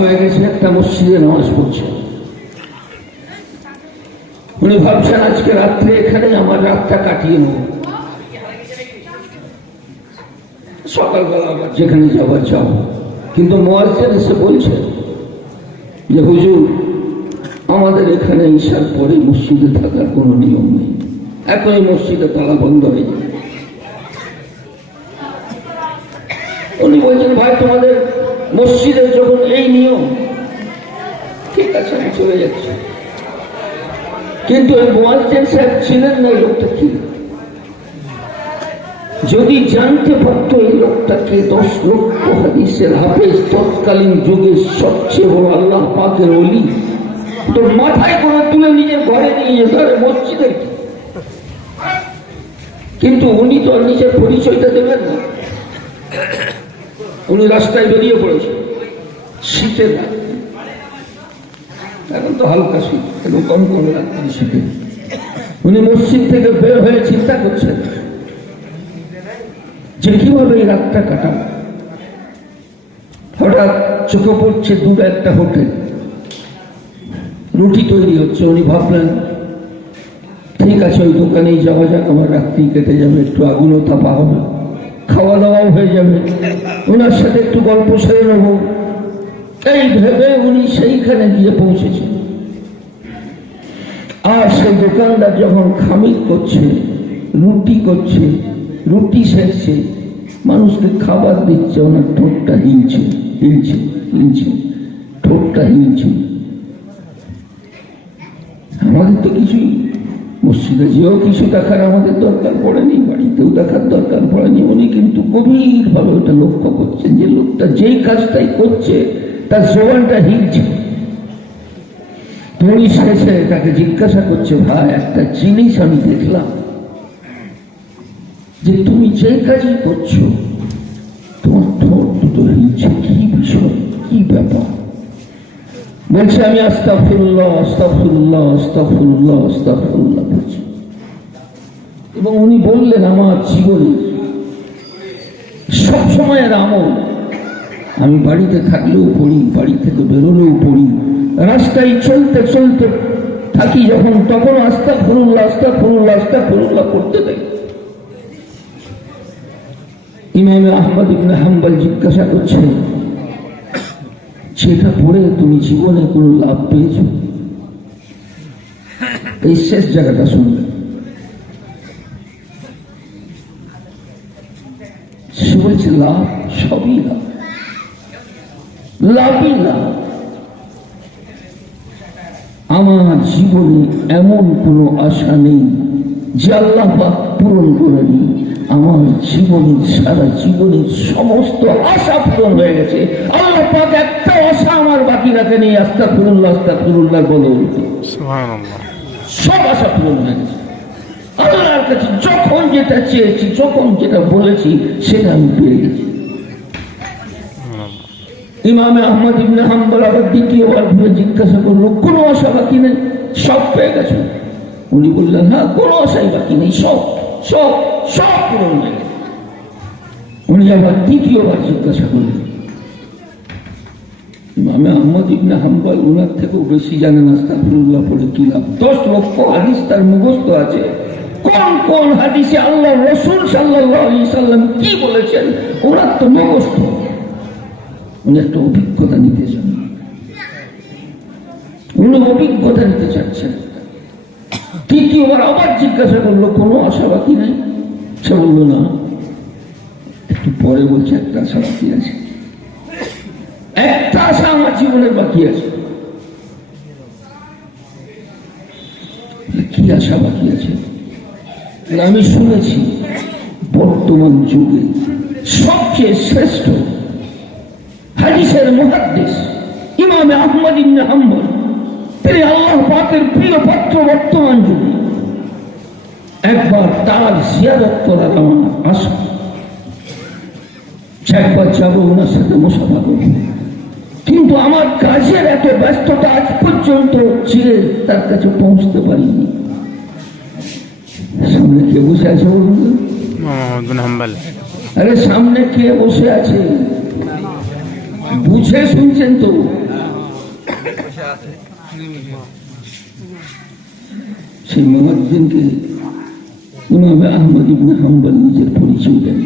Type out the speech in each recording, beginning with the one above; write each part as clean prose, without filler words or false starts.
হয়ে গেছে, একটা মসজিদে নামাজ পড়ছে। উনি ভাবছেন আজকে রাত্রে এখানে আমার রাতটা কাটিয়ে নেব, সকালবেলা আবার যেখানে যাবার যাবো। কিন্তু মুয়াজ্জিন এসে বলছে যে হুজুর, আমাদের এখানে ঈশার পরে মসজিদে থাকার কোনো নিয়ম নেই, এখনই মসজিদে তালা বন্ধ হয়ে যাবে। উনি বলছেন ভাই তোমাদের মসজিদে যখন এই নিয়ম, ঠিক আছে আমি চলে যাচ্ছি। কিন্তু ওই মুয়াজ্জিন সাহেব ছিলেন না এই লোকটা কি, যদি জানতে পারতো এই লোকটাকে 10 লক্ষ হাদিসের হাফেজ, তৎকালীন যুগের সবচেয়ে বড় আল্লাহ পাকের ওলি, তো মাথায় করে তুলে নিজের ঘরে নিয়ে যেতে হবে মসজিদে। কিন্তু উনি তো নিজের পরিচয়টা দেবেন না। উনি রাস্তায় বেরিয়ে পড়েছে শীতের রাত, এখন তো হালকা শীত, এবং কম কম রাত্রি শীতে। উনি মসজিদ থেকে বের হয়ে চিন্তা করছেন যে কিভাবে এই রাতটা কাটাবো। হঠাৎ চোখে পড়ছে দূরে একটা হোটেল, রুটি তৈরি হচ্ছে। উনি ভাবলেন ঠিক আছে ওই দোকানেই যাওয়া যাক, আমার রাত্রি কেটে যাবে, একটু আগুনও তাপা হবে, খাওয়া দাওয়াও হয়ে যাবে, ওনার সাথে একটু গল্প সেরে নেব। এই ভেবে উনি সেইখানে গিয়ে পৌঁছেছেন। আর সেই দোকানদার যখন খামির করছে, রুটি করছে, রুটি সেকছে, মানুষকে খাবার দিচ্ছে, ওনার ঠোঁটটা হিলছে হিলছে হিলছে, ঠোঁটটা হিলছে। আমাদের তো কিছুই মসজিদে যেও কিছু দেখার আমাদের দরকার পড়েনি, বাড়িতেও দেখার দরকার পড়েনি। উনি কিন্তু গভীরভাবে ওটা লক্ষ্য করছেন যে লোকটা যেই কাজটাই করছে তার জবানটা হিলছে। উনি শেষে তাকে জিজ্ঞাসা করছে, ভাই একটা জিনিস আমি দেখলাম যে তুমি যে কাজই করছো তোমার ঠোঁট দুটো হিলছে, কি বিষয়, কি ব্যাপার? বলছে আমি আস্তাগফিরুল্লাহ আস্তাগফিরুল্লাহ আস্তাগফিরুল্লাহ আস্তাগফিরুল্লাহ বলছি। এবং উনি বললেন আমার জীবনে সবসময়ের আমল, আমি বাড়িতে থাকলেও পড়ি, বাড়ি থেকে বেরোলেও পড়ি, রাস্তায় চলতে চলতে থাকি যখন, তখন আস্তাগফিরুল্লাহ আস্তাগফিরুল্লাহ আস্তাগফিরুল্লাহ করতে দেয়। ইমাম আহমদ ইবনে হাম্বল জিজ্ঞাসা করছেন, সেটা পড়ে তুমি জীবনে কোনো লাভ পেয়েছ? এই শেষ জায়গাটা শুনবে। সে বলছে লাভ, সবই লাভ, লাভই লাভ। আমার জীবনে এমন কোনো আশা নেই যে আল্লাহ পাক পূরণ করেনি। আমার জীবনের সারা জীবনের সমস্ত আশা পূরণ হয়ে গেছে। আল্লাহ পাক একটা আশা আমার বাকি রাখেনি। আস্তাগফিরুল্লাহ আস্তাগফিরুল্লাহ বলে সুবহানাল্লাহ, সব আশা পূরণ হয়ে গেছে। আল্লাহর কাছে যখন যেটা চেয়েছি, যখন যেটা বলেছি, সেটা আমি পেয়ে গেছি। ইমাম আহমদ ইবনে হাম্বল আবার দ্বিতীয়বার ঘুরে জিজ্ঞাসা করলো, কোনো আশা বাকি নেই? সব পেয়ে গেছে? উনি বললেন হ্যাঁ, কোনো আশাই বাকি নেই, সব সব সব পূরণ হয়ে গেছে। উনি আবার দ্বিতীয়বার জিজ্ঞাসা করলেন। ইমাম আহমদ ইবনে হাম্বল ওনার থেকেও বেশি জানেন আস্তাগফিরুল্লাহ পড়ে কি লাভ। 10 লক্ষ হাদিস তার মুখস্থ আছে। কোন কোন হাদিসে আল্লাহ রাসূল সাল্লাল্লাহু আলাইহি সাল্লাম কি বলেছেন ওনার তো মুখস্থ। উনি একটা অভিজ্ঞতা নিতে চান, উনি অভিজ্ঞতা নিতে চাচ্ছেন। তৃতীয়বার আবার জিজ্ঞাসা করলো, কোনো আশা বাকি নেই? সে বললো না। একটু পরে বলছে একটা আশা বাকি আছে, একটা আশা আমার জীবনের বাকি আছে। কি আশা বাকি আছে? আমি শুনেছি বর্তমান যুগে সবচেয়ে শ্রেষ্ঠ হাদিসের মুহাদ্দিস ইমাম আহমদ ইবনে হাম্বল, তিনি আল্লাহ পাকের প্রিয় পাত্র। বর্তমান যুগে একবার তার জিয়ারত করার আমার আশা, একবার যাবো ওনার সাথে মুসাফা করব। কিন্তু আমার কাজের এত ব্যস্ততা আজ পর্যন্ত চিরে তার কাছে পৌঁছতে পারিনি। সামনে কে বসে আছে বলুন? আরে সামনে কে বসে আছে? বুঝে শুনছেন তো? সেই মুয়াজ্জিনকে ইমাম আহমদ ইবনে হাম্বল নিজের পরিচয় দেন।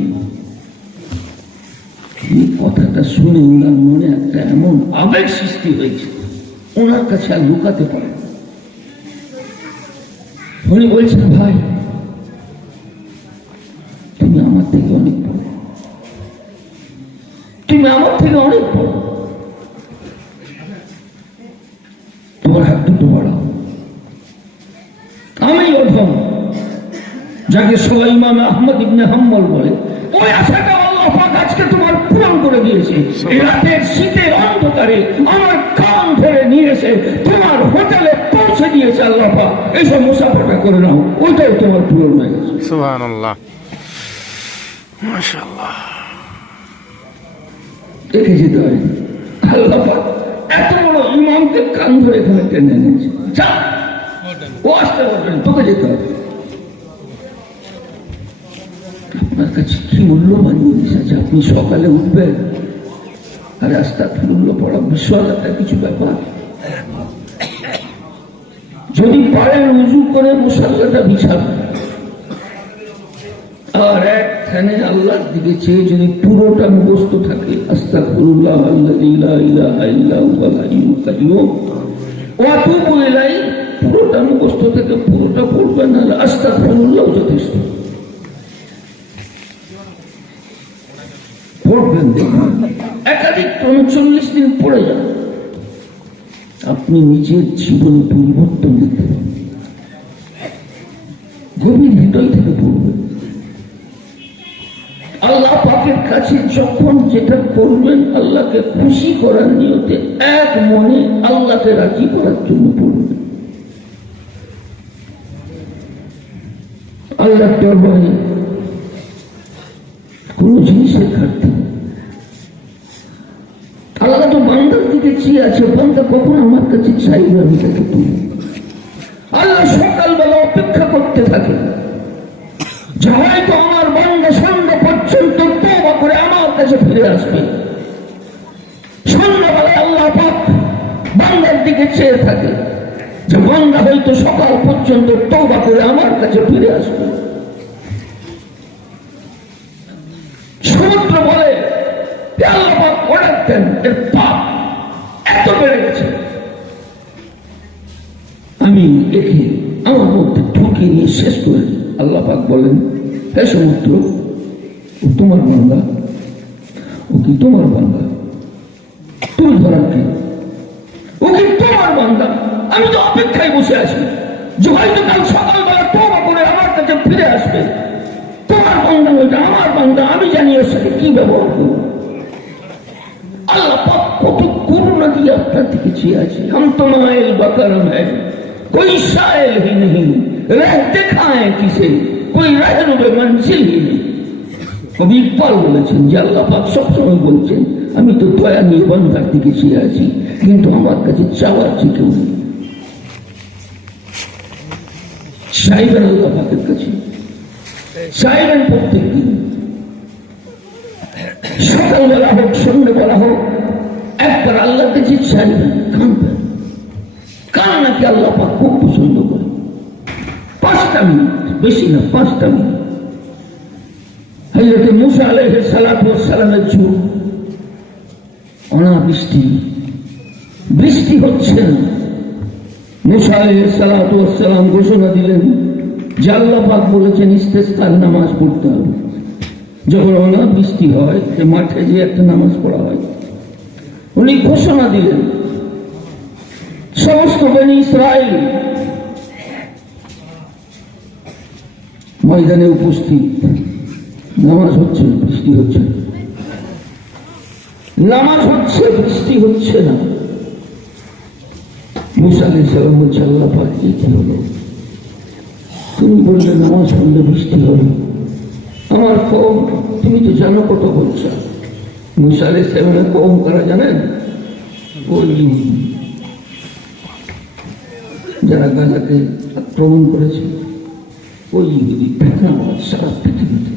এই কথাটা শুনে ওনার মনে একটা এমন আবেগ সৃষ্টি হয়েছে, ওনার কাছে আর লুকাতে পারে। উনি বলছেন, ভাই তুমি আমার থেকে অনেক বড়, তুমি আমার থেকে অনেক বড়, তোমার হাত দুটো বাড়াও। আমি অধম, যাকে সবাই ইমাম আহমদ ইবনে হাম্বল বলে, ওই আশাটা আল্লাহ পাক আজকে তোমার পূরণ করে দিয়েছে। এই রাতের শীতের অন্ধকারে আমার কান ধরে নিয়ে এসে তোমার হোটেলে পৌঁছে দিয়েছে আল্লাহ পাক। এইসব মুসাফাটা করে নাও, ওইটাও তোমার পূরণ হয়ে গেছে। সুবহানাল্লাহ, মাশাআল্লাহ। দেখে যেতে হয় আল্লাহ পাক এত বড় ইমামকে কান ধরে এখানে টেনে এনেছে। যা, ও আসতে পারবেন, তোকে যেতে হবে। আপনার কাছে কি মূল্যবান জিনিস আছে? আপনি সকালে উঠবেন আর আস্তাগফিরুল্লাহ পড়া বিশাল একটা কিছু ব্যাপার। যদি পারেন উযু করে মুসাল্লাটা বিছাবেন আর একখানে আল্লাহর দিকে চেয়ে যদি পুরোটা মুখস্থ থাকে, আস্তাগফিরুল্লাহ আল্লাযী লা ইলাহা ইল্লা হুয়াল হাইয়ুল কাইয়্যুম ওয়া আতুবু ইলাইহি, পুরোটা মুখস্থ থেকে পুরোটা পড়বেন। আর আস্তাগফিরুল্লাহ যথেষ্ট পড়বেন, একাধিক 39 দিন পড়ে যান, আপনি নিজের জীবন পরিবর্তন দেখতে পাবেন। গভীর হৃদয় থেকে পড়বেন। আল্লাহ পাকের কাছে যখন যেটা করবেন, আল্লাহকে খুশি করার নিয়তে এক মনে আল্লাহকে রাজি করার জন্য পড়বেন। আল্লাহ দরবারে কোন জিনিসের ঘাটতি। আল্লাহ তো বান্দার দিকে চেয়ে আছে, বান্দা কখন আমার কাছে চাইবে আমি তাকে তুলি। আল্লাহ সকালবেলা অপেক্ষা করতে থাকে যে হয়তো আমার বান্দা সন্ধ্যা পর্যন্ত তওবা করে আমার কাছে ফিরে আসবে। সন্ধ্যাবেলায় আল্লাহ পাক বান্দার দিকে চেয়ে থাকে যে বান্দা হয়তো সকাল পর্যন্ত তওবা করে আমার কাছে ফিরে আসবে। সমুদ্র বলে আল্লাহ পাক অর্ডার দেন, এর পাপ এত বেড়ে গেছে, আমি একে আমার মধ্যে ঢুকিয়ে নিয়ে শেষ করে দিই। আল্লাহ পাক বলেন, হে সমুদ্র, ও তোমার বান্দা, ও কি তোমার বান্দা? তুমি ধরার কি? ও কি তোমার বান্দা? আমি তো অপেক্ষায় বসে আছি যে হয়তো কাল সকালবেলা তওবা করে আমার কাছে ফিরে আসবে। তোমার বান্দা ওইটা, আমার বান্দা, আমি জানি ওর সাথে কি ব্যবহার করব। আল্লাহ পাক কত করুণা দিয়ে আপনার দিকে চেয়ে আছে। हम तो माइल बकरम है, कोई साइल ही नहीं, रहते खाए किसे, कोई रहनुमे मंजिल ही नहीं। কবি ইকবাল বলেছেন যে আল্লাহ পাক সবসময় বলছেন, আমি তো দয়া নিয়ে বান্দার দিকে চেয়ে আছি, কিন্তু আমার কাছে চাওয়ার চেয়ে কেউ নেই। চাইবেন আল্লাহ পাকের কাছে, চাইবেন প্রত্যেক দিন, সকালবেলা হোক সন্ধ্যেবেলা হোক, একবার আল্লাহর কাছে চাইবেন, কাঁদবেন। কান্নাকে আল্লাহ পাক খুব পছন্দ করে। 5টা মিনিট, বেশি না, 5টা মিনিট। হযরত মুসা আলাইহিস সালাতু ওয়াস সালামের যুগ, অনাবৃষ্টি, বৃষ্টি হচ্ছে না। মুসা আলাইহিস সালাতু ওয়াস সালাম ঘোষণা দিলেন যে আল্লাহ পাক বলেছেন ইস্তেসকার নামাজ পড়তে হবে। যখন অনাবৃষ্টি হয়, মাঠে যে একটা নামাজ পড়া হয়, উনি ঘোষণা দিলেন সমস্ত বনি ইসরাইল ময়দানে উপস্থিত। নামাজ হচ্ছে, বৃষ্টি হচ্ছে, নামাজ হচ্ছে, বৃষ্টি হচ্ছে না। মুসা আলাইহিস সালাম বলছে, আল্লাহ পাক কি হলো? তুমি বললে নামাজ পড়লে বৃষ্টি হবে। আমার কওম, তুমি তো জানো কত বলছো। মুসা আলাইহিস সালামের কওম কারা জানেন? ওই যারা গাজাকে আক্রমণ করেছে, ওই ফেতনাবাদ সারা পৃথিবীতে,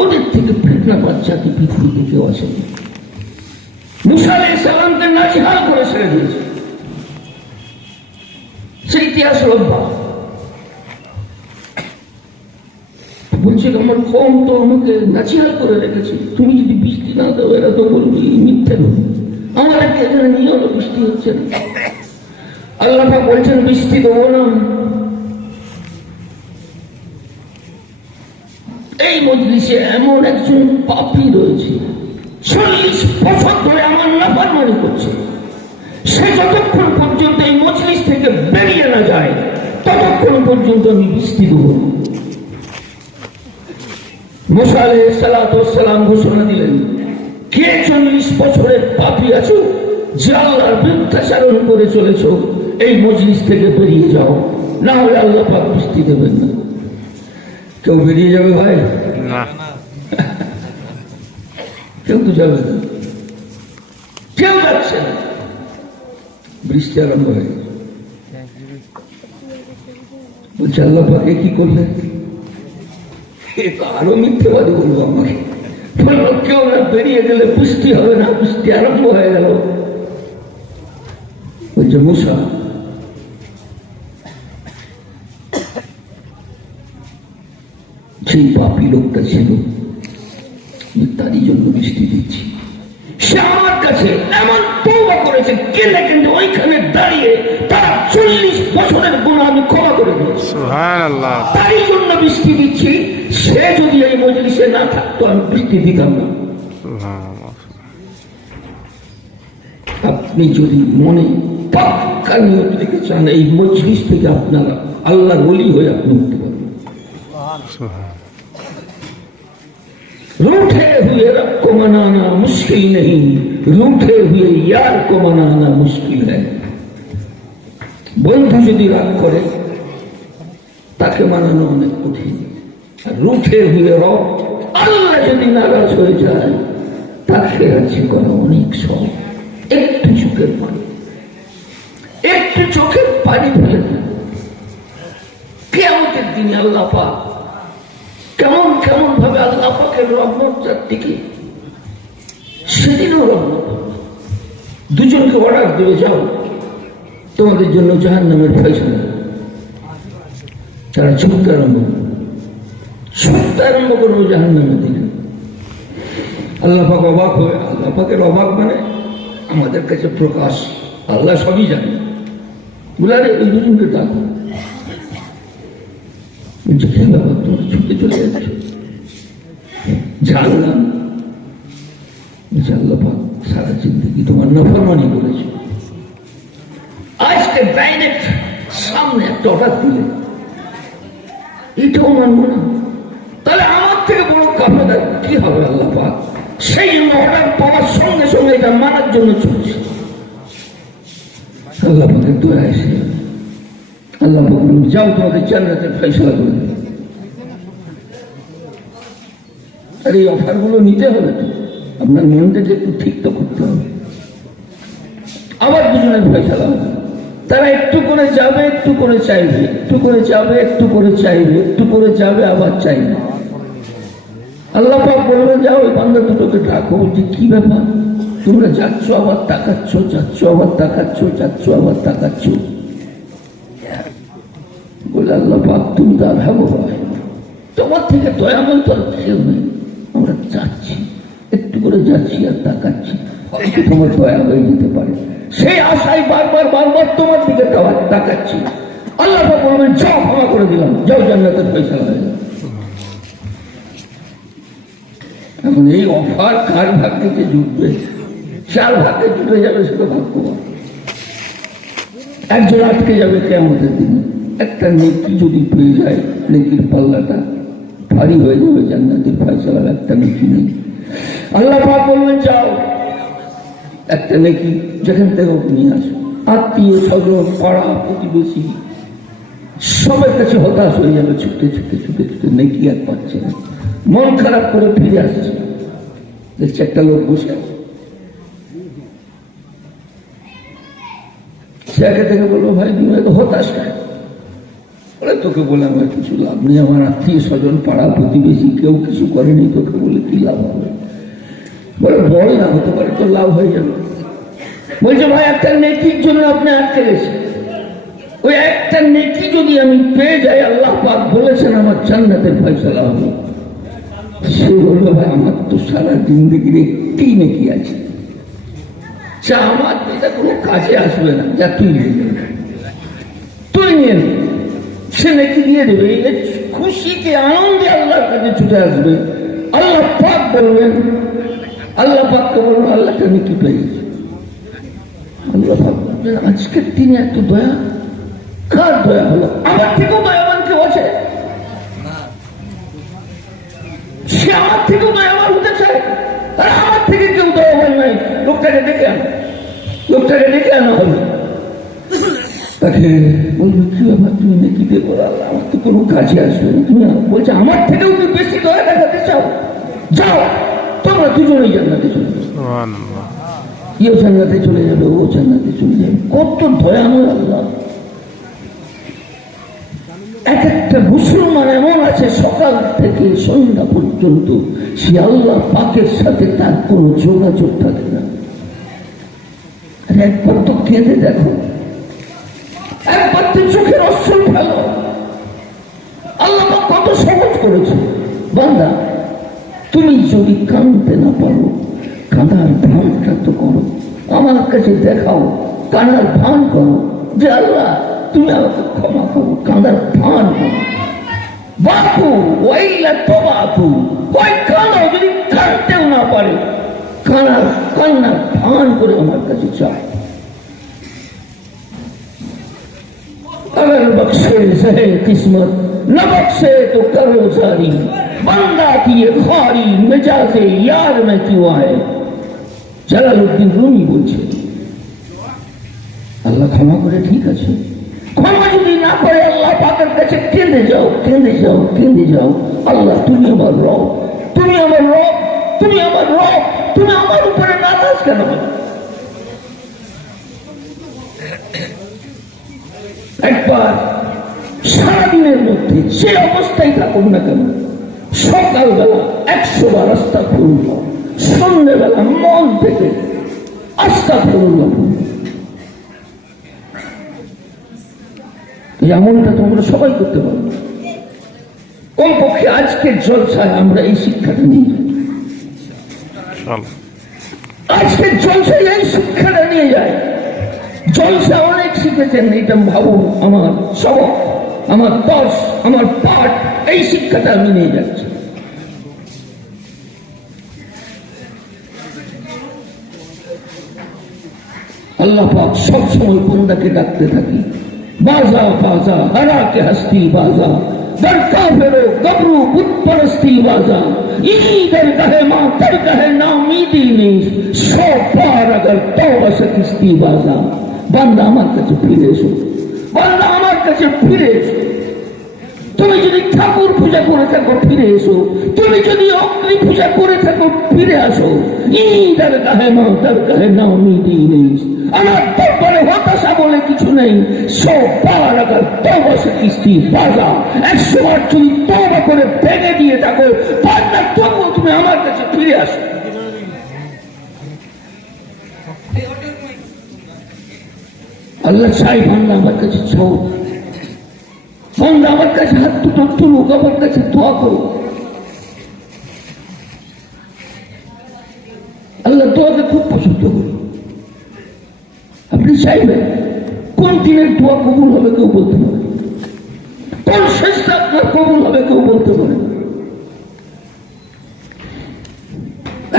ওদের থেকে ফেতনাবাদ জাতি পৃথিবীতে কেউ আসেনি। মুসা আলাইহিস সালামকে নাজেহাল করে ছেড়ে দিয়েছে। সে ইতিহাস লম্বা। বলছে আমার কম তো আমাকে নাচিহাল করে রেখেছে, তুমি যদি বৃষ্টি না দাও এরা তো বলবি মিথ্যে নয়, আমাদেরকে এখানে নিয়ে হলো বৃষ্টি হচ্ছে না। আল্লাহ বলছেন বৃষ্টি দেবো না। এই মজলিসে এমন একজন পাপী রয়েছে 40 বছর ধরে আমার নাফরমানি করছে, সে যতক্ষণ পর্যন্ত এই মজলিস থেকে বেরিয়ে না যায় ততক্ষণ পর্যন্ত আমি বৃষ্টি দেবো না। মুসা আলাইহিস সালাম ঘোষণা দিলেন, কে 40 বছরের পাপী আছো যে আল্লাহর বিরুদ্ধাচরণ করে চলেছ, এই মজলিস থেকে বেরিয়ে যাও, না হলে আল্লাহ পাক বৃষ্টি দেবেন না। কেউ বেরিয়ে যাবে ভাই? না, কেউ তো যাবে না, কেউ যাচ্ছে না। বৃষ্টি আরম্ভ হয়ে বলছে আল্লাহ পাকে কি করলেন? আরো মিথ্যেবাদী বলবো আমাকে, বললো কেউ না বেরিয়ে গেলে বৃষ্টি হবে না, বৃষ্টি আরম্ভ হয়ে গেল। বলছে মুসা সেই পাপী লোকটা ছিল, তারই জন্য বৃষ্টি দিচ্ছি। সে আমার কাছে এমন তওবা করেছে কেলে, কিন্তু ওইখানে দাঁড়িয়ে তার 40 বছরের গুনাহ আমি ক্ষমা করে দিয়েছি, সুবহানাল্লাহ, তারই জন্য বৃষ্টি দিচ্ছি। সে যদি এই মজলিসে না থাকতো আমি বৃষ্টি দিতাম না। আপনি যদি মনে পাক্কা নিয়ত রেখে চান এই মজলিস থেকে আপনারা আল্লাহর ওলি হয়ে আপনি উঠতে পারবেন। रूठे हुए रब को मनाना मुश्किल नहीं, रूठे हुए यार को मनाना मुश्किल है। বন্ধু যদি রাগ করে তাকে মানানো অনেক কঠিন, রুঠে হুয়ে রব আল্লাহ যদি নারাজ হয়ে যায় তাকে রাজি করা অনেক সহজ। একটু চোখের পানি, একটু চোখের পানি ফেলে দেন। কিয়ামতের দিনে আল্লাহ পাক কেমন কেমন ভাবে আল্লাহ পাকের রহমত চারদিকে, সেদিনও রহমত। দুজনকে অর্ডার দেবে, যাও তোমাদের জন্য জাহান্নামের ফয়সালা। তারা ছুটতে আরম্ভ করবো জাহান্নামের দিকে। আল্লাহ পাক অবাক হয়ে, আল্লাহ পাকের অবাক মানে আমাদের কাছে প্রকাশ, আল্লাহ সবই জানে। বুলারে ওই দুজনকে ডাকো, তোমরা ছুটে চলে যাচ্ছ, জানলাম আল্লাহ পাক সারা জিন্দগি তোমার নাফরমানি করেছ, আজকে ডাইরেক্ট সামনে একটা অর্ডার দিলে, এটাও মানবো না, তাহলে আমার থেকে বড় কাফের কি হবে আল্লাহ পাক? সেই জন্য অর্ডার পাওয়ার সঙ্গে সঙ্গে এটা মানার জন্য চলছে। আল্লাহ পাকের দোয়া এসে আল্লাহ পাক যাও তোমাকে জান্নাতের ফয়সালা করে দেবে। আর এই অফার গুলো নিতে হবে তো, আপনার মনটাকে একটু ঠিক তো করতে হবে। আবার দুজনের ফয়সালা হবে, তারা একটু করে যাবে, একটু করে চাইবে, একটু করে যাবে, একটু করে চাইবে, একটু করে যাবে, আবার চাইবে। আল্লাহ পাক বলবেন যাও ওই বান্দা দুটোকে ডাকো। বলছে কি ব্যাপার, তোমরা যাচ্ছ আবার তাকাচ্ছ, যাচ্ছ আবার তাকাচ্ছ, যাচ্ছ আবার তাকাচ্ছ। বলে আল্লাহ পাক তুমি তো আর ভাবো, তোমার থেকে দয়াময় তো আর কেউ নেই, আমরা যাচ্ছি, একটু করে যাচ্ছি আর তাকাচ্ছি, হয়তো তোমার দয়া হয়ে যেতে পারে, সেই আশায় বারবার বারবার তোমার দিকে তাকাচ্ছি। আল্লাহ পাক বলবেন যাও ক্ষমা করে দিলাম, যাও জান্নাতের ফয়সালা হয়ে যাবে। এখন এই অফার কার ভাগ্যে জুটবে? 4 ভাগ্যে জুটে যাবে, সেটা ভাগ্যবান। একজন আটকে যাবে কিয়ামতের দিনে, একটা নেকি যদি পেয়ে যায়, নেকির পাল্লাটা ভারী হয়ে যাবে, জান্নাতের ফয়সালার একটা নেকি নেই। আল্লাহ পাক বলবেন যাও একটা নেকি যেখান থেকে নিয়ে আসো। আত্মীয় স্বজন পাড়া প্রতিবেশী সবার কাছে হতাশ হয়ে যাবে, ছুটে ছুটে ছুটে ছুটে নেকি আর পাচ্ছে না, মন খারাপ করে ফিরে আসছে, দেখছে একটা লোক বসে আছে। সে আগে থেকে বলবো ভাই তুমি এত হতাশ কেন? বলে তোকে বলে আমার কিছু লাভ নেই, আমার আত্মীয় স্বজন পাড়া প্রতিবেশী কেউ কিছু করেনি, তোকে বলে কি লাভ হবে? বলে বল না, হতে পারে তো লাভ হয়ে যাবে। বলছে ভাই একটা নেকির জন্য আপনি আটকে গেছে, ওই একটা নেকি যদি আমি পেয়ে যাই, আল্লাহ পাক বলেছেন আমার জান্নাতের ফয়সালা হবে। সে বলবে ভাই আমার তো সারা জিন্দগির একটি নেকি আছে, যা আমার এটা কোনো কাজে আসবে না, যা তুই নিয়ে নে। সে নেকি দিয়ে দেবে, খুশিতে আনন্দে আল্লাহর কাছে ছুটে আসবে। আল্লাহ পাক বলবেন, আল্লাহ পাককে বলবেন আল্লাহটা নেকি পেয়েছে। আল্লাহ পাক বলবেন আজকের দিনে এত দয়া, কার দয়া হলো? আমার থেকেও দয়াবান কেউ আছে? সে আমার থেকেও দয়াবান হতে চায়, আর আমার থেকে কেউ দয়াবান নাই। লোকটাকে ডেকে আনা হবে, তাকে বলবে কি ব্যাপার, তুমি নাকি দেবো? আল্লাহ আমার তো কোনো কাজে আসবে না। তুমি বলছে আমার থেকেও তুমি বেশি দয়া দেখাতে চাও, যাও তোমরা দুজনেই জান্নাতে চলে যাবে। ইও জান্নাতে চলে যাবে, ও জান্নাতে চলে যাবে। কত দয়াময় আল্লাহ! এক একটা মুসলমান এমন আছে সকাল থেকে সন্ধ্যা পর্যন্ত সে আল্লাহ পাকের সাথে তার কোনো যোগাযোগ থাকে না। আর একবার তো কেঁদে দেখো, একবার তো চোখের অশ্রু ফেলো। আল্লাহ পাক কত সহজ করেছে। বান্দা তুমি যদি কাঁদতে না পারো, কাঁদার ভানটা তো করো, আমার কাছে দেখাও, কাঁদার ভান করো যে আল্লাহ তুমি আমাকে ক্ষমা করো, কাঁদার ভান করো। বাপু ওইলা তো বাপু কই কাঁদো, যদি কাঁদতেও না পারে কান্নার ভান করে আমার কাছে চাও। अगर बख्शे सहे किस्मत न बख्शे तो करो जारी, बंदा की ये ख्वारी मिजाजे यार में क्यों आए। জালালউদ্দিন রুমি বলছে আল্লাহ ক্ষমা করে, ঠিক আছে, ক্ষমা যদি না করে আল্লাহ পাকের কাছে কেঁদে যাও, কেঁদে যাও, কেঁদে যাও। আল্লাহ তুমি আমার রব, তুমি আমার রব, তুমি আমার রব, তুমি আমার উপরে নারাজ কেন? একবার সারাদিনের মধ্যে যে অবস্থায় থাকুন না কেন, সকালবেলা 100 বার আস্তাগফিরুল্লাহ, সন্ধ্যেবেলা মন থেকে আস্তাগফিরুল্লাহ। এই আমলটা তোমরা সবাই করতে পারো। কমপক্ষে আজকের জলসায় আমরা এই শিক্ষাটা নিয়ে যাই, আজকের জলসায় এই শিক্ষাটা নিয়ে যায়। জলসা অনেক শিখেছেন, এটা ভাবুন আমার সবক, আমার দর্শ, আমার পাঠ, এই শিক্ষাটা আমি নিয়ে যাচ্ছি। আল্লাহ পাক সবসময় বান্দাকে ডাকতে থাকি, বাজা বাজা হারা কে হস্তি বাজা, দরকার ফেরো গবরু বুত পরস্তি বাজা, ঈদের কহে মা তর কহে না উম্মীদি নেই, 100 বার अगर तौबा से किस्ती बाजा। বান্দা আমার কাছে ফিরে এসো, বান্দা আমার কাছে ফিরে এসো। তুমি যদি ঠাকুর পূজা করে থাকো ফিরে এসো, তুমি যদি অগ্নি পূজা করে থাকো ফিরে আসো। ঈদের গাহে মা তার গাহে না উম্মীদি নেই, আমার দরবারে হতাশা বলে কিছু নেই। 100 বার अगर तौबा से किस्ती बाजा, 100 বার যদি তওবা করে ভেঙে দিয়ে থাকো বান্দা, তবুও তুমি আমার কাছে ফিরে আসো। আল্লাহ চাই বান্দা আমার কাছে চাও, বান্দা আমার কাছে হাত দুটো তুলুক, আমার কাছে দোয়া করো। আল্লাহ দোয়াকে খুব পছন্দ করে। আপনি চাইবেন কোন দিনের দোয়া কবুল হবে কেউ বলতে পারে, কোন শেষটা আপনার কবুল হবে কেউ বলতে পারে।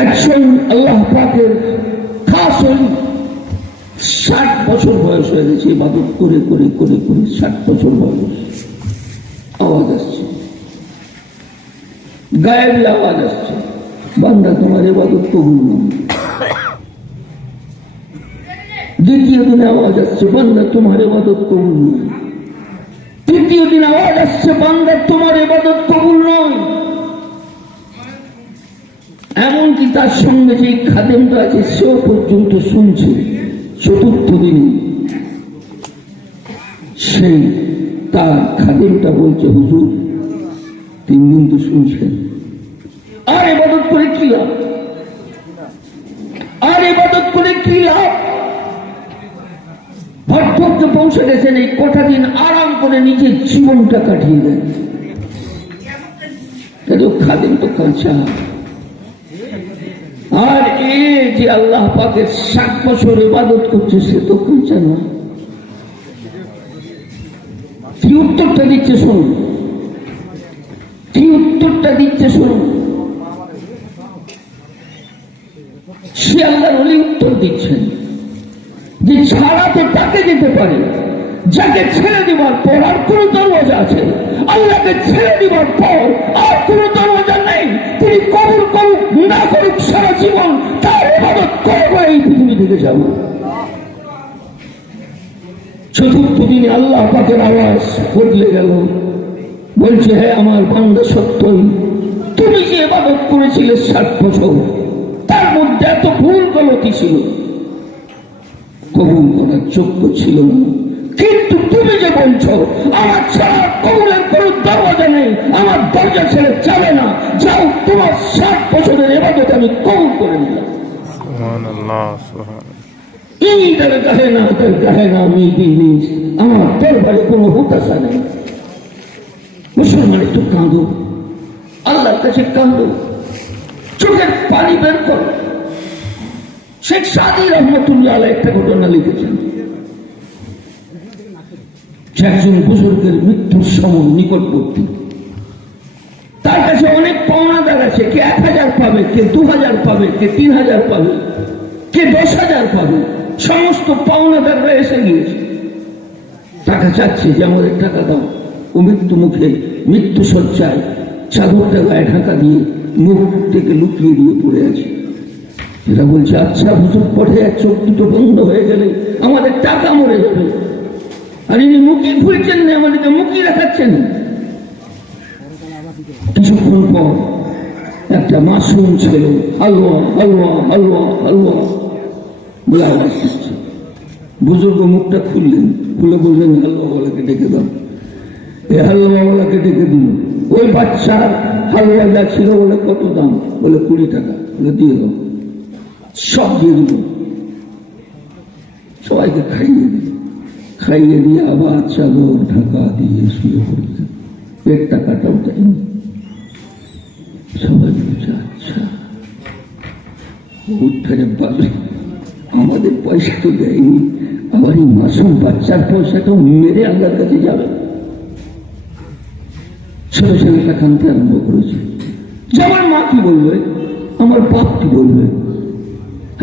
একজন আল্লাহ পাকের খাস ওলি 60 বছর বয়স হয়ে গেছে, ইবাদত করে করে করে করে 60 বছর বয়স। আওয়াজ আসছে, গায়েবী আওয়াজ আসছে, বান্দা তোমার ইবাদত কবুল না। দ্বিতীয় দিন আওয়াজ আসছে, বান্দা তোমার ইবাদত কবুল নয়। তৃতীয় দিন আওয়াজ আসছে, বান্দা তোমার ইবাদত কবুল নয়। এমনকি তার সঙ্গে যে খাদেমটা আছে সেও পর্যন্ত শুনছে। চতুর্থ দিন সেই তার খাদেমটা বলছে, হুজুর 3 দিন তো শুনছেন, আর ইবাদত করে কি লাভ, আর ইবাদত করে কি লাভ? বার্ধক্যে পৌঁছে গেছেন, এই কটা দিন আরাম করে নিজের জীবনটা কাটিয়ে দেন। খাদেন তো কাঁচা। আর এ যে আল্লাহ পাকের 60 বছর ইবাদত করছে, সে তো কাঁচা না। কি উত্তরটা দিচ্ছে শুনুন, কি উত্তরটা দিচ্ছে শুনুন। সে আল্লাহর ওলি উত্তর দিচ্ছেন যে ছাড়াতে তাকে যেতে পারে যাকে ছেড়ে দেওয়ার পর আর কোন দরওয়াজা আছে। আল্লাহকে ছেড়ে দেওয়ার পর আর কোন দরওয়াজা নেই। তিনি কবুল করুক না করুক, সারা জীবন তার ইবাদত করবো, এই পৃথিবী থেকে যাব। চতুর্থ দিনে আল্লাহ পাকের আওয়াজ বদলে গেল, বলছে হে আমার বান্দা, সত্যই তুমি যে ইবাদত করেছিলে 60 বছর, তার মধ্যে এত ভুল গলতি ছিল, কবুল করার যোগ্য ছিল না। কিন্তু তুমি যে বলছো আমার ছাড়া কবুলের কোনো দরজা নেই, আমার দরজা ছেড়ে যাবে না, যাও, তোমার 60 বছরের ইবাদত আমি কবুল করে নিলাম। আমার দরবারে কোনো হতাশা নেই। মুসলমান, একটু কাঁদো, আল্লাহর কাছে কাঁদো, চোখের পানি বের করো। শেখ সাদি রহমতুল্লাহ আলাইহি একটা ঘটনা লিখেছেন। একজন বুজুর্গের মৃত্যুর সময় নিকটবর্তী, তার কাছে অনেক পাওনাদার আছে। কে 1000 পাবে, কে 2000 পাবে, কে 3000 পাবে, কে 10,000 পাবে। সমস্ত পাওনাদাররা এসে গিয়েছে, টাকা চাচ্ছে যে আমাদের টাকা দাও। ও মৃত্যু মুখে, মৃত্যু শয্যায়, চাদরটা গায়ে ঢাকা দিয়ে মুখ থেকে লুকিয়ে দিয়ে পড়ে আছে। এরা বলছে, আচ্ছা হুজুর, পড়ে এক চোখ দুটো বন্ধ হয়ে গেলে আমাদের টাকা মরে যাবে। আর ইনি মুখই খুলছেন না, আমাদেরকে মুখই দেখাচ্ছেন। কিছুক্ষণ পর একটা মাসুম ছেলে হালুয়া হালুয়া হালুয়া হালুয়া বলে আওয়াজ দিচ্ছে। বুজুর্গ মুখটা খুললেন, খুলে বললেন, হালুয়াওয়ালাকে ডেকে দাও। এই হালুয়াওয়ালাকে ডেকে দিল। ওই বাচ্চার হালুয়া যা ছিল বলে, কত দাম? বলে 20 টাকা। বলে দিয়ে দাও। সব দিয়ে দিল, সবাইকে খাইয়ে দিল। খাইয়ে দিয়ে আবার চাদর ঢাকা দিয়ে শুয়ে পড়লেন। পেট টাকাটাও দেয়নি। সবাই বলছে, আচ্ছা উঠে পারলে, আমাদের পয়সা তো দেয়নি, আবার এই মাসুম বাচ্চার পয়সাটাও মেরে আল্লাহর কাছে যাবে। ছোট ছেলেটা কাঁদতে আরম্ভ করেছে যে আমার মা কি বলবে, আমার বাপ কি বলবে,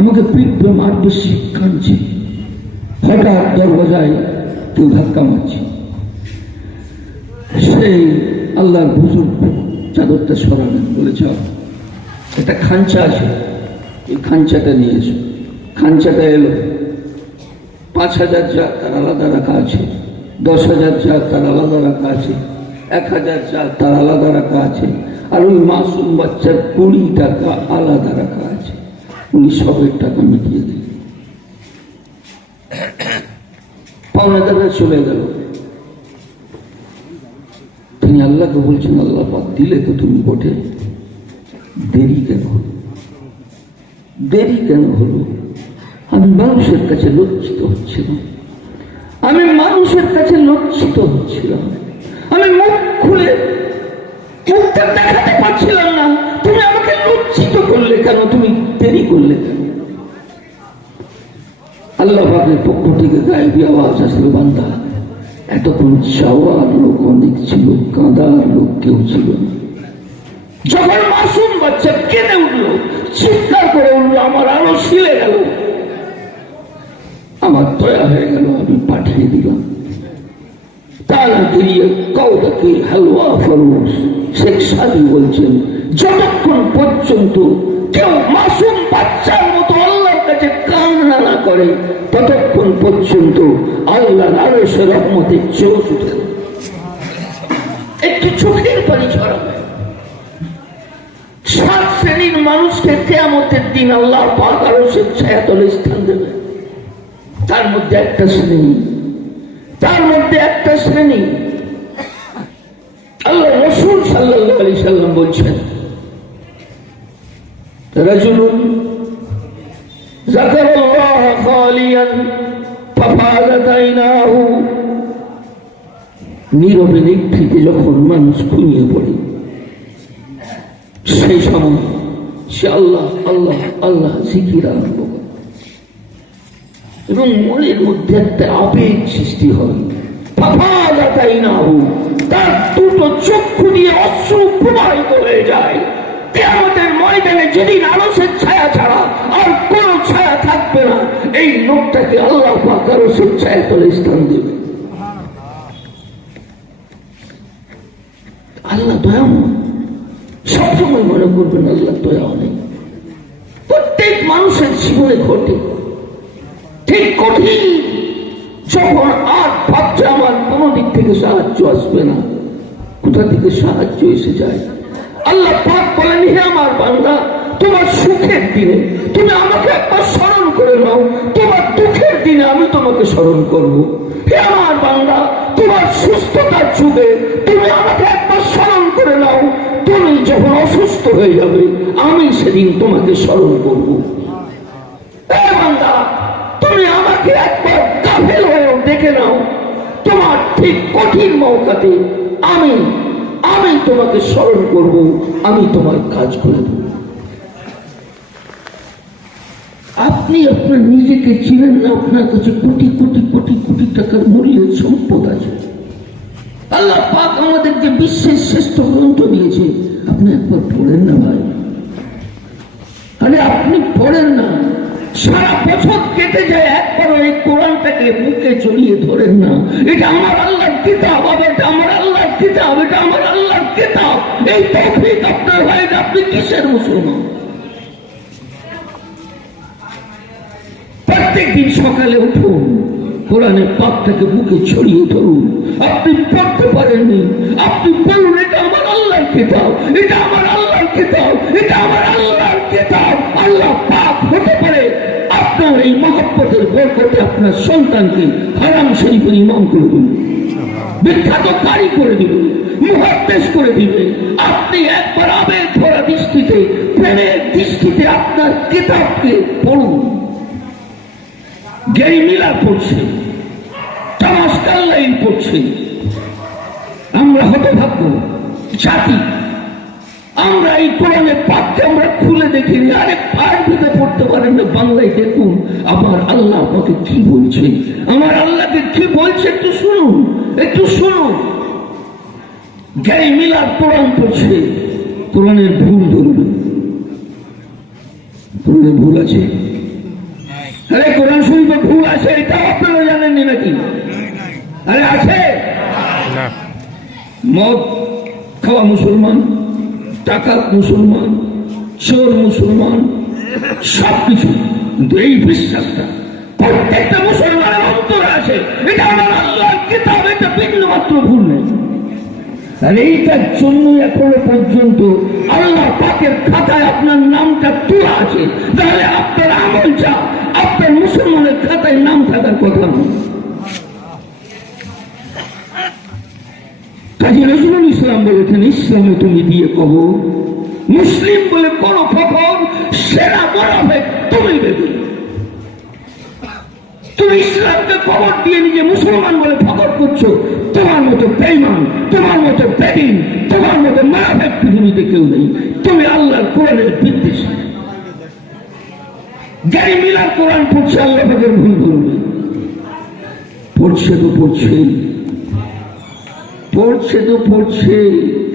আমাকে পিটবে, মারবে, কাঁদছে। হঠাৎ দরওয়াজায় কেউ ধাক্কা মারছে। সেই আল্লাহর বুজুর্গ চাদরটা সরালেন, বলেছ একটা খাঞ্চা আছে, এই খাঞ্চাটা নিয়ে এসো। খাঞ্চাটা এলো। 5,000 যা তার আলাদা রাখা আছে, 10,000 যা তার আলাদা রাখা আছে, 1,000 যা তার আলাদা রাখা আছে, আর ওই মাসুম বাচ্চার 20 টাকা আলাদা রাখা আছে। উনি সবের টাকা মিটিয়ে দিলেন। পাওনাদাররা চলে গেল। তিনি আল্লাহকে বলছেন, আল্লাহ পাক দিলে তো তুমি বটে, দেরি কেন হলো? দেরি কেন হলো? আমি মানুষের কাছে লজ্জিত হচ্ছিলাম, আমি মানুষের কাছে লজ্জিত হচ্ছিলাম, আমি মুখ খুলে মুখটা দেখাতে পারছিলাম না। তুমি আমাকে লজ্জিত করলে কেন? তুমি দেরি করলে কেন? আল্লাহ পাকের পক্ষ থেকে গায়েবী আওয়াজ আসলো, বান্দা, এতক্ষণ চাওয়ার লোক অনেক ছিল, কাঁদার লোক কেউ ছিল না। যখন মাসুম বাচ্চা কেঁদে উঠলো, চিৎকার করে উঠলো, আমার আরো ছিলে গেল, আমার দয়া হয়ে গেল, আমি পাঠিয়ে দিলাম। তারা গিয়ে কাউকে হালুয়া ফরোস। শেখ সাদি বলছেন, যতক্ষণ পর্যন্ত কেউ মাসুম বাচ্চার মতো আল্লাহর কাছে কান্না না করে, ততক্ষণ পর্যন্ত আল্লাহর আরশের রহমতে চোখ উঠে, একটু চোখের পানি ছড়াবে। 7 শ্রেণীর মানুষকে কিয়ামতের দিন আল্লাহ পাক আরশের ছায়াতলে স্থান দেবে। তার মধ্যে একটা শ্রেণী আল্লাহ রাসূল সাল্লাল্লাহু আলাইহি সাল্লাম বলছেন, রাজুলুন যাকারাল্লাহ খালিয়ান ফাফাযাতাইনাহু, নীরবে নিভৃতে যখন মানুষ ঘুমিয়ে পড়ে সেই সময় সে আল্লাহ আল্লাহ আল্লাহ জিকির আরম্ভ করে এবং মনের মধ্যে একটা আবেগ সৃষ্টি হয়। ফাফাযাতাইনাহু, তার দুটো চক্ষু দিয়ে অশ্রু প্রবাহিত হয়ে যায়। কিয়ামতের ময়দানে যেদিন আরশের ছায়া ছাড়া আর কোন ছায়া থাকবে না, এই লোকটাকে আল্লাহ পাক আরশের ছায়া তলে স্থান দেবে। আল্লাহ দয়াময়, সবসময় মনে করবেন আল্লাহ দয়া নেই। প্রত্যেক মানুষের জীবনে ঘটে, ঠিক কঠিন যখন আর ভাবছে আমার কোনো দিক থেকে সাহায্য আসবে না, কোথা থেকে সাহায্য এসে যায়। আল্লাহ পাক বলেন, হে আমার বান্দা, তোমার সুখের দিনে তুমি আমাকে একবার স্মরণ করে নাও, তোমার দুঃখের দিনে আমি তোমাকে স্মরণ করব। হে আমার বান্দা, তোমার সুস্থতার যুগে তুমি আমাকে একবার স্মরণ করে নাও, তুমি যখন অসুস্থ হয়ে যাবে আমি সেদিন তোমাকে স্মরণ করব। হে বান্দা, তুমি আমাকে একবার গাফেল হয়েও দেখে নাও, তোমার ঠিক কঠিন মৌকাতে আমি তোমাকে স্মরণ করব, আমি তোমার কাজ করে দেব। আপনি আপনার নিজেকে চিনেন না, আপনার কাছে কোটি কোটি কোটি কোটি টাকার মূল্যের সম্পদ আছে। আল্লাহ পাক আমাদেরকে বিশ্বের শ্রেষ্ঠ গ্রন্থ দিয়েছে, আপনি একবার পড়েন না ভাই। আরে আপনি পড়েন না, সারা বছর কেটে যায়, একবারও এই কোরআনটাকে বুকে জড়িয়ে ধরেন না। এটা আমার আল্লাহর কিতাব, এটা আমার আল্লাহর কিতাব, এটা আমার আল্লাহর কিতাব। এই তৌফিক আপনার হয় না, আপনি কিসের মুসলমান? প্রত্যেকদিন সকালে উঠুন, কোরআনের পাকটাকে বুকে ছড়িয়ে ধরুন। আপনি পড়তে পারেননি, আপনি বলুন এটা আমার আল্লাহর কিতাব, এটা আমার আল্লাহর কিতাব, এটা আমার আল্লাহর কিতাব। আল্লাহ পাক হতে পারে আপনার এই মহব্বতের বরকতে আপনার সন্তানকে হারাম শরীফের ইমাম করে দিবেন, বিখ্যাত কারি করে দিবেন, মুহাদ্দিস করে দিবেন। আপনি একবার আবেগ ভরা দৃষ্টিতে, প্রেমের দৃষ্টিতে আপনার কিতাবকে পড়ুন। গ্যারি মিলার পড়ছে, টমাস কার্লাইল পড়ছে। আমরা হতভাগ্য জাতি, আমরা এই কোরআনের পাঠকে আমরা খুলে দেখিনি। আরে আরবিতে পড়তে পারেন না, বাংলায় দেখুন আমার আল্লাহ আপনাকে কি বলছে, আমার আল্লাহকে কি বলছে একটু শুনুন, একটু শুনুন। গ্যারি মিলার কোরআন পড়ছে, কোরআনের ভুল ধরবে, কোরআনের ভুল আছে। আরে কোরআন শরীফে ভুল আছে, এটা আপনারা জানেননি নাকি? আরে আছে। মদ খাওয়া মুসলমান, টাকা মুসলমান, চোর মুসলমান, সবকিছু। কিন্তু এই বিশ্বাসটা প্রত্যেকটা মুসলমানের অন্তরে আছে, এটা আমার আল্লাহর কিতাব, এটা বিন্দু মাত্র ভুল নেই। আর এইটার জন্য এখনো পর্যন্ত আল্লাহ পাকের খাতায় আপনার নামটা তোলা আছে। তাহলে আপনার আমলটা আপনার মুসলমানের খাতায় নাম থাকার কথা নয়। কাজী নজরুল ইসলাম বলেছেন, ইসলামে তুমি দিয়ে কবো, মুসলিম বলে করো ফখর, সেরা মোনাফেক তুমি দেবে। তুমি ইসলামকে কবর দিয়ে নিজে মুসলমান বলে ফখর করছো, তোমার মতো বেঈমান, তোমার মতো বেদিন, তোমার মতো মোনাফেক পৃথিবীতে কেউ নেই। তুমি আল্লাহর কোরআনের বিদ্বেষী। গ্যারি মিলার কোরআন পড়ছে, আল্লাহ পাকের ভুল ধরবে, পড়ছে তো পড়ছেই, পড়ছে তো পড়ছে,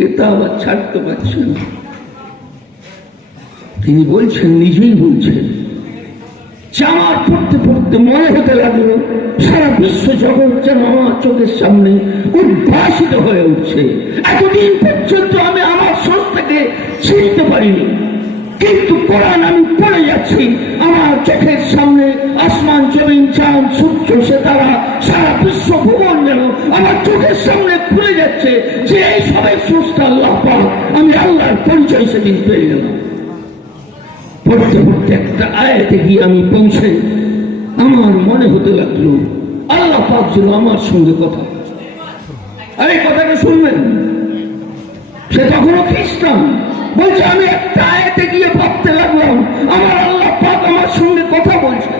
এটা আবার ছাড়তে পারছে না। তিনি বলছেন, নিজেই বলছেন, আমার পড়তে পড়তে মনে হতে লাগলো সারা বিশ্ব জগৎ যেন আমার চোখের সামনে উদ্ভাসিত হয়ে উঠছে। এতদিন পর্যন্ত আমি আমার সংস্থাকে চিনতে পারিনি, কিন্তু কোরআন আমি পড়ে যাচ্ছি, আমার চোখের সামনে আসমান, জমিন, চাঁদ, সূর্য, সিতারা, সারা বিশ্ব ভুবন যেন আমার চোখের সামনে খুলে যাচ্ছে যে এই সবাই স্রষ্টা আল্লাহ পাক। আমি আল্লাহর পরিচয় সেদিন পেয়ে গেলাম। পড়তে পড়তে একটা আয়াতে গিয়ে আমি পৌঁছে আমার মনে হতে লাগলো আল্লাহ পাক যেন আমার সঙ্গে কথা। আর এই কথাটা শুনবেন, সে তখনও খ্রিস্টান, বলছে আমি একটা আয়াতে গিয়ে ভাবতে লাগলাম আমার আল্লাহ পাক আমার সঙ্গে কথা বলছে।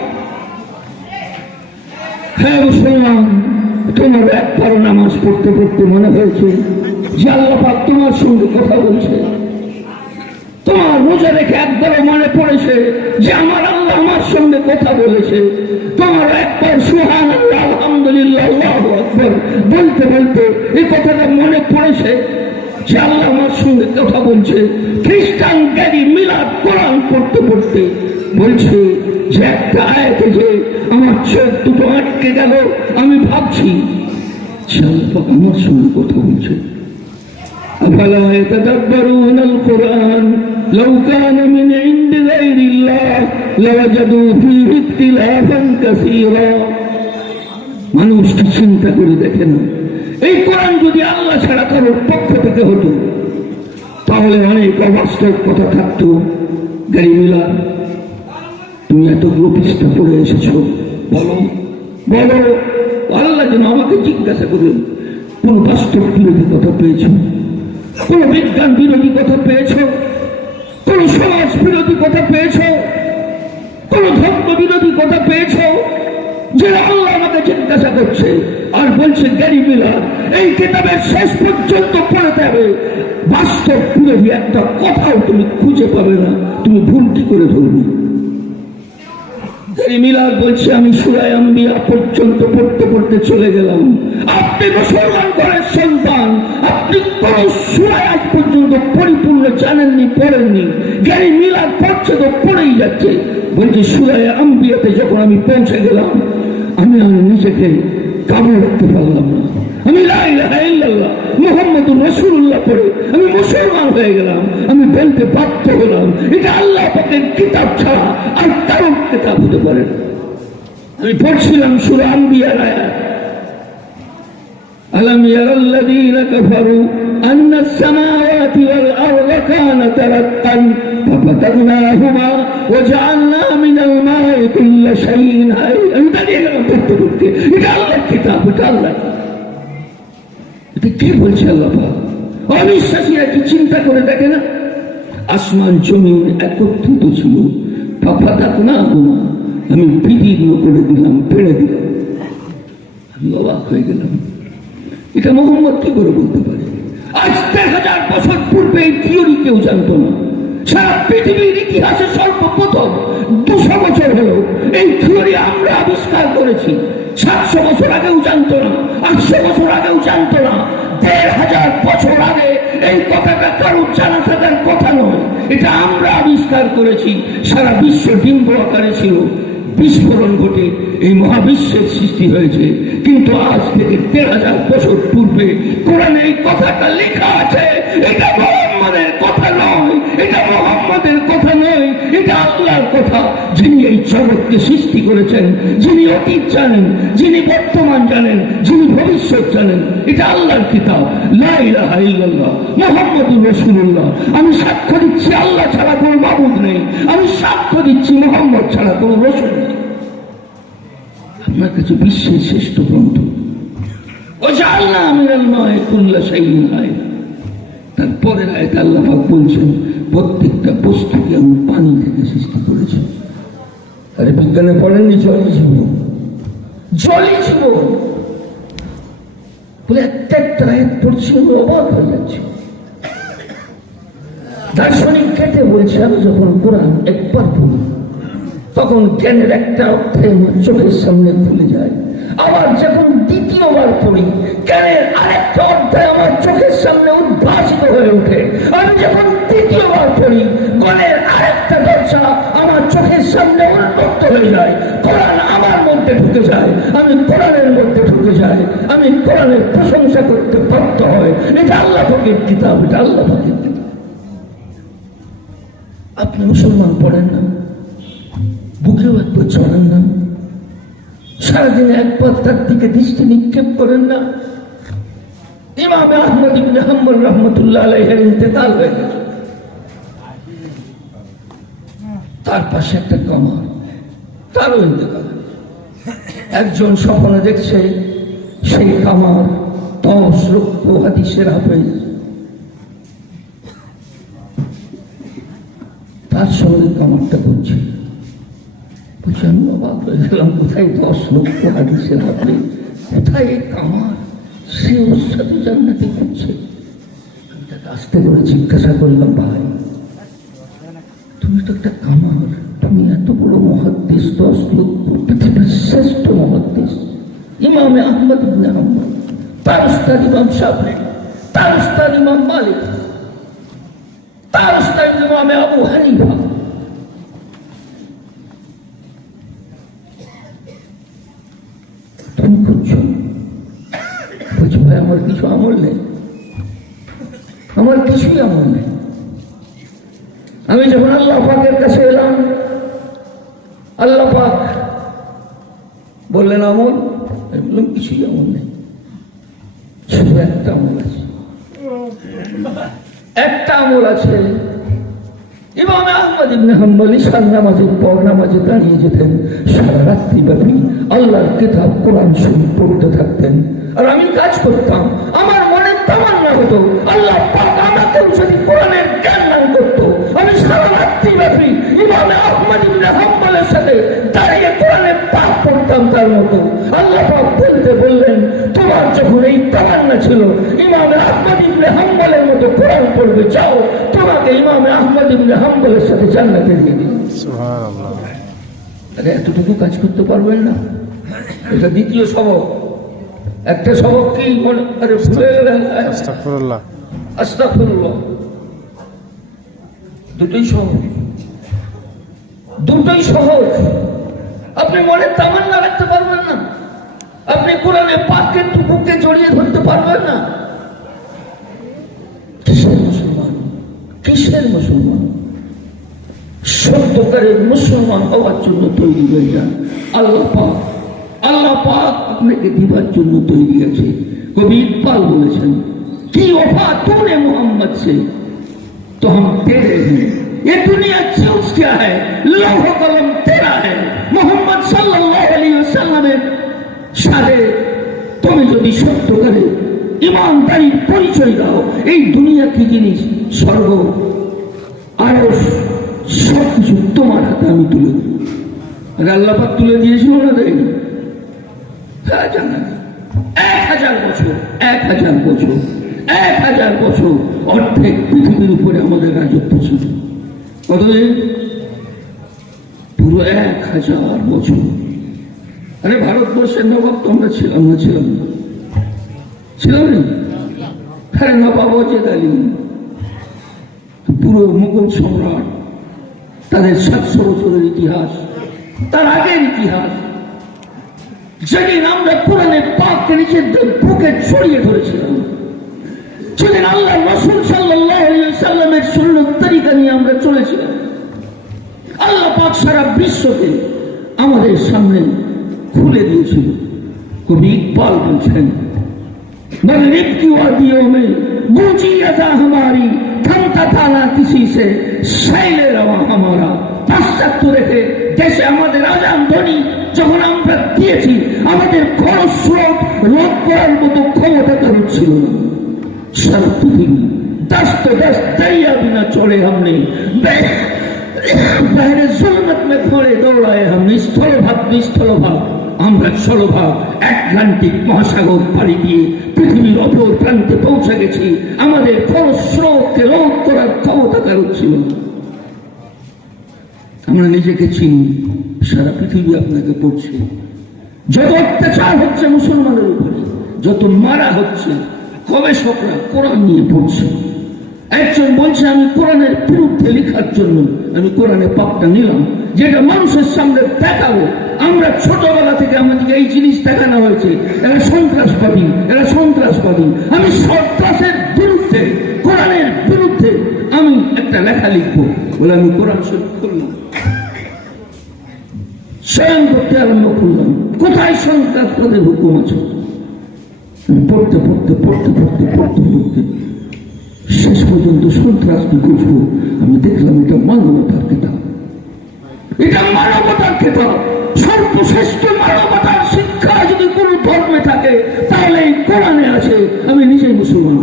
হ্যাঁ মুসলমান, তোমার একবার নামাজ পড়তে পড়তে মনে হয়েছে যে আল্লাহ পাক তোমার সঙ্গে কথা বলছে। তোমার রোজা রেখে একবারও মনে পড়েছে যে আমার আল্লাহ আমার সঙ্গে কথা বলেছে। তোমার একবার সুবহানাল্লাহ আলহামদুলিল্লাহ আল্লাহু আকবার বলতে বলতে এই কথাটা মনে পড়েছে যে আল্লাহ আমার সঙ্গে কথা বলছে। খ্রিস্টান গ্যারি মিলাদ কোরআন পড়তে পড়তে বলছে যে একটা আয়াতে যে আমার চোখ দুটো আটকে গেল, আমি ভাবছি যে আল্লাহ আমার সঙ্গে কথা বলছে। أفلا يتدبرون القرآن لو كان من عند غير الله لوجدوا فيه اختلافا كثيرا। মানুষ কি চিন্তা করে দেখে না, এই কোরআন যদি আল্লাহ ছাড়া কারোর পক্ষ থেকে হতো তাহলে অনেক অবাস্তব কথা থাকতো। গাড়ি মিলা, তুমি এতগুলো পৃষ্ঠা পড়ে এসেছো, বলো বলো। আল্লাহ যেন আমাকে জিজ্ঞাসা করলেন, কোন বাস্তব বিরোধী কথা পেয়েছ? কোন বিজ্ঞান বিরোধী কথা পেয়েছ? কোন সমাজ বিরোধী কথা পেয়েছ? কোন ধর্ম বিরোধী কথা পেয়েছ? যে আল্লাহ আমাকে জিজ্ঞাসা করছে আর বলছে গ্যারি মিলার এই কিতাবের শেষ পর্যন্ত পড়তে হবে, বাস্তব বিরোধী একটা কথাও তুমি খুঁজে পাবে না, তুমি ভুল কি করে ধরবে? গ্যারি মিলার বলছে আমি সূরা আম্বিয়া পর্যন্ত পড়তে পড়তে চলে গেলাম। আপনি মুসলমান ঘরের সন্তান, আপনি কোন সূরা আজ পর্যন্ত পরিপূর্ণ জানেননি, পড়েননি। গ্যারি মিলার পড়ছে তো পড়েই যাচ্ছে। বলছে সূরা আম্বিয়াতে যখন আমি পৌঁছে গেলাম আমি নিজেকে কাবু রাখতে পারলাম না। আমি লা ইলাহা ইল্লাল্লাহ মুহাম্মাদুর রাসূলুল্লাহ পড়ে আমি মুসলমান হয়ে গেলাম। আমি বলতে বাধ্য হলাম এটা আল্লাহ পাকের কিতাব ছাড়া আর কারোর কিতাব হতে পারে না। আমি পড়ছিলাম সূরা আম্বিয়ার আয়াত, আলাম ইয়ারাল্লাযীনা কাফারু আন্না আস-সামাওয়াতি ওয়াল আরদা কানাতা রাতকান ফাফাতানাহুমা ওয়া জাআলনা মিনাল মা'i কুল্লা শাইইন হাই। আমি দাঁড়িয়ে গেলাম পড়তে পড়তে, এটা আল্লাহর কিতাব, এটা আল্লাহ। এটা কি বলছে আল্লাহ পাক? অবিশ্বাসীরা কি চিন্তা করে দেখে না? আসমান জমিন একত্রিত ছিল, ফাফাতানাহুমা আমি বিদীর্ণ করে দিলাম, পেড়ে দিলাম। আমি অবাক হয়ে গেলাম, এটা মোহাম্মদ কি করে বলতে পারে? আজ 1000 বছর পূর্বে এই থিওরি কেউ জানতো না। সারা পৃথিবীর ইতিহাসে সর্বপ্রথম 200 বছর হলো এই থিওরি আমরা আবিষ্কার করেছি। 700 বছর আগেও জানতো না, 800 বছর আগেও জানতো না। 1500 বছর আগে এই কথাটা কারো জানা থাকার কথা নয়, এটা আমরা আবিষ্কার করেছি। সারা বিশ্ব ডিম্ব আকারে ছিল, বিস্ফোরণ ঘটে এই মহাবিশ্বের সৃষ্টি হয়েছে। কিন্তু আজ থেকে 1000 বছর পূর্বে কোরআনে এই কথাটা লেখা আছে। এটা মুহাম্মাদের কথা নয়, এটা মুহাম্মাদের কথা নয়, এটা আল্লাহর কথা, যিনি এই জগৎকে সৃষ্টি করেছেন, যিনি অতীত জানেন, যিনি বর্তমান জানেন, যিনি ভবিষ্যৎ জানেন। এটা আল্লাহর কিতাব, লা ইলাহা ইল্লাল্লাহ মুহাম্মাদুর রাসূলুল্লাহ। আমি সাক্ষ্য দিচ্ছি আল্লাহ ছাড়া কোনো মাবুদ নেই, আমি সাক্ষ্য দিচ্ছি মুহাম্মদ ছাড়া কোনো রাসূল নেই। আপনার কাছে বিশ্বের শ্রেষ্ঠ গ্রন্থ। ওয়াজআলনা মিনাল মা'i কুল্লা শাইইন হাই। তারপরে আয়াতে আল্লাহ পাক বলছেন প্রত্যেকটা বস্তুকে আমি পানি থেকে সৃষ্টি করেছি। আরে বিজ্ঞানে পড়েননি জলই জীবন, জলই জীবন বলে একটা আয়াত পড়ছি, আমি অবাক হয়ে যাচ্ছি। দার্শনিক কেটে বলছে আমি যখন কোরআন একবার পড়ি তখন জ্ঞানের একটা অধ্যায় আমার চোখের সামনে খুলে যায়, আবার যখন দ্বিতীয়বার পড়ি জ্ঞানের আরেকটা অধ্যায় আমার চোখের সামনে উদ্ভাসিত হয়ে ওঠে। আমি যখন তৃতীয়বার পড়ি জ্ঞানের আরেকটা দরজা আমার চোখের সামনে উন্মুক্ত হয়ে যায়। কোরআন আমার মধ্যে ঢুকে যায়, আমি কোরআনের মধ্যে ঢুকে যাই, আমি কোরআনের প্রশংসা করতে বাধ্য হয়। এটা আল্লাহ পাকের কিতাব, এটা আল্লাহ পাকের কিতাব। আপনি মুসলমান পড়েন না, বুকেও একবার চড়েন না, সারাদিনে একবার তার দিকে দৃষ্টি নিক্ষেপ করেন না। ইমাম আহমদ ইবনে হাম্বল রাহমাতুল্লাহ আলাইহির ইন্তেকাল হয়ে গেছে, তার পাশে একটা কামার, তারও ইন্তেকাল। একজন স্বপ্নে দেখছে সেই কামার 10 লক্ষ হাদিসের হাফেজ, তার সঙ্গে কামারটা করছে। বলছি আমি অবাক হয়ে গেলাম, কোথায় 10 লক্ষ হাদিসের হাতে, কোথায় এই কামার, সে ওর সাথে জান্নাতি করছে। আমি তাকে আস্তে করে জিজ্ঞাসা করলাম, ভাই তুমি তো একটা কামার, তুমি এত বড় মুহাদ্দিস, 10 লক্ষ, পৃথিবীর শ্রেষ্ঠ মুহাদ্দিস ইমামে আহমদ ইবনে হাম্বল, তার উস্তাদ ইমাম শাফিঈ, তার উস্তাদ ইমাম মালিক, তার উস্তাদ ইমামে আবু হানিফা, তুমি করছো? বলছি ভাই আমার কিছু আমল নেই, আমার কিছুই আমল নেই। আমি যখন আল্লাহ পাকের কাছে এলাম, আল্লাহ পাক বললেন আমল, আমি বললাম কিছুই আমল নেই, শুধু একটা আমল আছে, একটা আমল আছে। ইমাম আহমদ ইবনে হাম্বল ইশার নামাজের পর নামাজে দাঁড়িয়ে যেতেন, সারা রাত্রি ব্যাপী আল্লাহর কিতাব কোরআন শরীফ পড়তে থাকতেন। আর আমি কাজ করতাম, আমার মনে তামান্না হতো আল্লাহ পাক আমাকেও যদি কোরআনের জ্ঞান দান করতো, আমি সারা রাত্রি ব্যাপী ইমাম আহমদ ইবনে হাম্বলের সাথে দাঁড়িয়ে কোরআনের পাক পড়তাম তার মতো। আল্লাহ পাক বলতে বললেন, তোমার যখন এই তামান্না ছিল ইমাম আহমদ ইবনে হাম্বলের মতো কোরআন পড়বে, যাও তোমাকে ইমাম আহমদ ইবনে হাম্বলের সাথে জান্নাতে দিয়ে দিই। সুবহানাল্লাহ। আরে এতটুকু কাজ করতে পারবেন না? এটা দ্বিতীয় সবক। একটা সবক কি মনে আরে ভুলে গেলেন? আস্তাগফিরুল্লাহ, আস্তাগফিরুল্লাহ। দুটোই সহজ, দুটোই সহজ। আপনি মনে তামান্না রাখতে পারবেন না, আপনি কোরআনে পাকের টুকুকে জড়িয়ে ধরতে পারবেন না। কিসের মুসলমান, কিসের মুসলমান? সত্যকারের মুসলমান হওয়ার জন্য তৈরি হয়ে যান। আল্লাহ পাক, আল্লাহ পাক আপনাকে দিবার জন্য তৈরি আছে। কবি ইকবাল বলেছেন, কি ওফা तूने मोहम्मद से तो हम तेरे हैं, ये दुनिया चूज क्या है, लौह कलम तेरा है। मोहम्मद सल्लल्लाहु अलैहि वसल्लमेর সাথে তুমি যদি সত্যকারে ইমানদারির পরিচয় দাও, এই দুনিয়া কি জিনিস, স্বর্গ আরশ সবকিছু তোমার হাতে আমি তুলে দিই। আল্লাহ পাক তুলে দিয়েছিল না? দেয়নি? 1000 বছর, 1000 বছর, 1000 বছর অর্ধেক পৃথিবীর উপরে আমাদের রাজত্ব ছিল। কতদিন? পুরো 1000 বছর। আরে ভারতবর্ষের নবাব তো আমরা ছিলাম না, ছিলাম না, ছিলাম না। হ্যাঁ, নবাব ওয়াজেদ আলী, পুরো মুঘল সম্রাট, তাদের 700 বছরের ইতিহাস, তার আগের ইতিহাস, যেদিন আমরা কোরআনে পাককে নিজেদের বুকে ছড়িয়ে ধরেছিলাম, সেদিন আল্লাহ রাসূল সাল্লাল্লাহু আলাইহি ওয়াসাল্লামের সুন্নাত তরিকা নিয়ে আমরা চলেছিলাম। আল্লাহ পাক সারা বিশ্বকে আমাদের সামনে খুলে দিয়েছিল। কবি ইকবাল বলছেন, मगरिब की वादियों में गूंजी अज़ा हमारी, थमता था ना किसी से शैले रवा हमारा। পাশ্চাত্য রেখে দেশে আমাদের আজান ধ্বনি যখন আমরা দিয়েছি, আমাদের খরচ স্রোত রোধ করার মতো ক্ষমতা কারণ ছিল না। সারা পৃথিবী दस्त दस्त दरिया बिना छोड़े हमने, बहरे जुल्मत में घोड़े दौड़ाए हमने। স্থলভাগ আমরা স্থলভাগ আটলান্টিক মহাসাগর পাড়ি দিয়ে পৃথিবীর অপর প্রান্তে পৌঁছে গেছি। আমাদের খরচ স্রোতকে রোধ করার ক্ষমতা কারণ ছিল না। আমরা নিজেকে চিনি, সারা পৃথিবী আপনাকে পড়ছে। যত অত্যাচার হচ্ছে মুসলমানের উপরে, যত মারা হচ্ছে, গবেষকরা কোরআন নিয়ে পড়ছে। একজন বলছে আমি কোরআনের বিরুদ্ধে লেখার জন্য আমি কোরআনে পাকটা নিলাম, যেটা মানুষের সামনে দেখাবো। আমরা ছোটবেলা থেকে আমাদেরকে এই জিনিস দেখানো হয়েছে, এরা সন্ত্রাসবাদী, এরা সন্ত্রাসবাদী। আমি সন্ত্রাসের বিরুদ্ধে, কোরআনের বিরুদ্ধে আমি একটা লেখা লিখবো বলে আমি কোরআন শরীফ খুললাম, স্বয়ং করতে আরম্ভ করলাম। কোথায় সন্ত্রাসবাদের হুকুম আছে? পড়তে পড়তে পড়তে পড়তে পড়তে পড়তে শেষ পর্যন্ত সন্ত্রাস কি বুঝবো আমি দেখলাম এটা মানবতার কিতাব, এটা মানবতার কিতাব। সর্বশ্রেষ্ঠ মানবতার শিক্ষা যদি কোন ধর্মে থাকে তাহলে এই কোরআনে আছে। আমি নিজেই মুসলমান।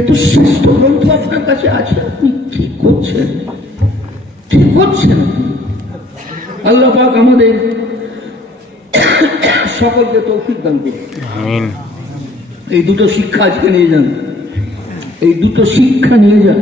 এত শ্রেষ্ঠ গ্রন্থ আপনার কাছে আছে, আপনি কি করছেন? হচ্ছে না। আল্লাহ পাক আমাদের সকলকে তৌফিক দান করুন। এই দুটো শিক্ষা আজকে নিয়ে যান, এই দুটো শিক্ষা নিয়ে যান।